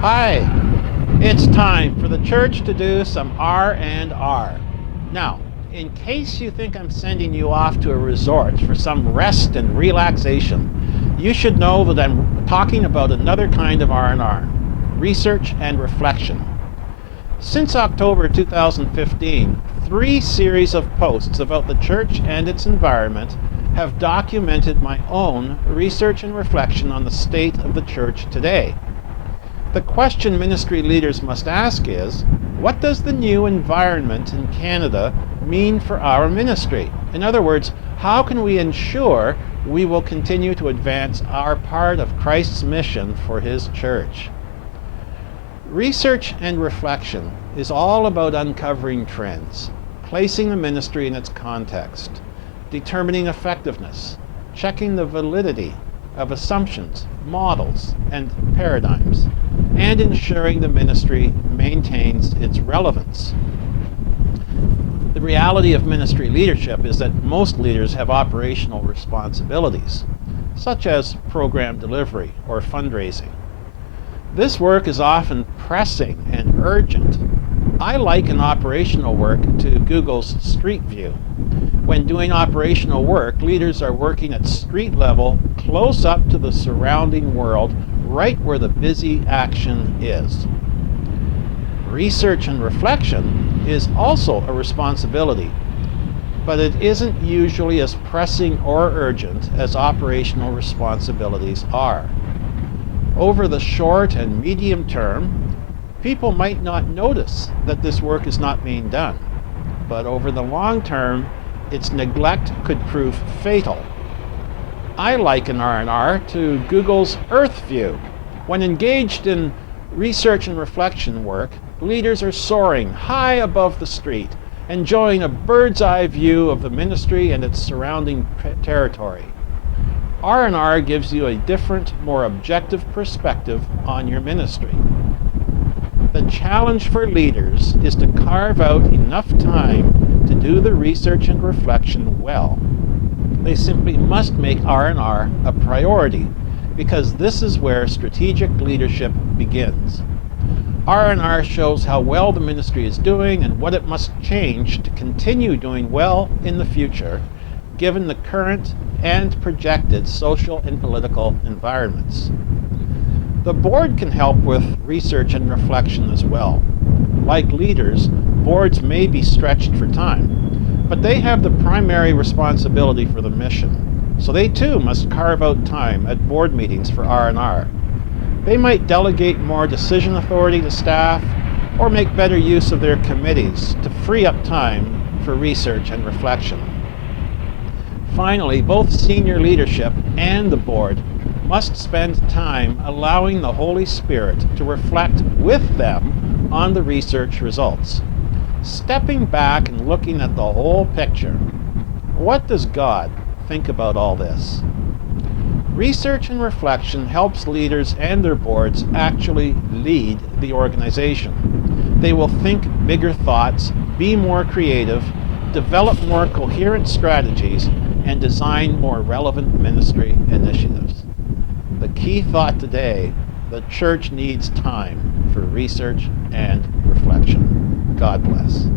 Hi, it's time for the church to do some R&R. Now, in case you think I'm sending you off to a resort for some rest and relaxation, you should know that I'm talking about another kind of R&R, research and reflection. Since October 2015, 3 series of posts about the church and its environment have documented my own research and reflection on the state of the church today. The question ministry leaders must ask is, what does the new environment in Canada mean for our ministry? In other words, how can we ensure we will continue to advance our part of Christ's mission for His church? Research and reflection is all about uncovering trends, placing the ministry in its context, determining effectiveness, checking the validity of assumptions, models, and paradigms, and ensuring the ministry maintains its relevance. The reality of ministry leadership is that most leaders have operational responsibilities, such as program delivery or fundraising. This work is often pressing and urgent. I liken operational work to Google's Street View. When doing operational work, leaders are working at street level, close up to the surrounding world, right where the busy action is. Research and reflection is also a responsibility, but it isn't usually as pressing or urgent as operational responsibilities are. Over the short and medium term, people might not notice that this work is not being done, but over the long term, its neglect could prove fatal. I liken R&R to Google's Earth View. When engaged in research and reflection work, leaders are soaring high above the street, enjoying a bird's eye view of the ministry and its surrounding territory. R&R gives you a different, more objective perspective on your ministry. The challenge for leaders is to carve out enough time to do the research and reflection well. They simply must make R&R a priority, because this is where strategic leadership begins. R&R shows how well the ministry is doing and what it must change to continue doing well in the future, given the current and projected social and political environments. The board can help with research and reflection as well. Like leaders, boards may be stretched for time, but they have the primary responsibility for the mission. So they too must carve out time at board meetings for R&R. They might delegate more decision authority to staff or make better use of their committees to free up time for research and reflection. Finally, both senior leadership and the board must spend time allowing the Holy Spirit to reflect with them on the research results. Stepping back and looking at the whole picture. What does God think about all this? Research and reflection helps leaders and their boards actually lead the organization. They will think bigger thoughts, be more creative, develop more coherent strategies, and design more relevant ministry initiatives. The key thought today, the church needs time for research and reflection. God bless.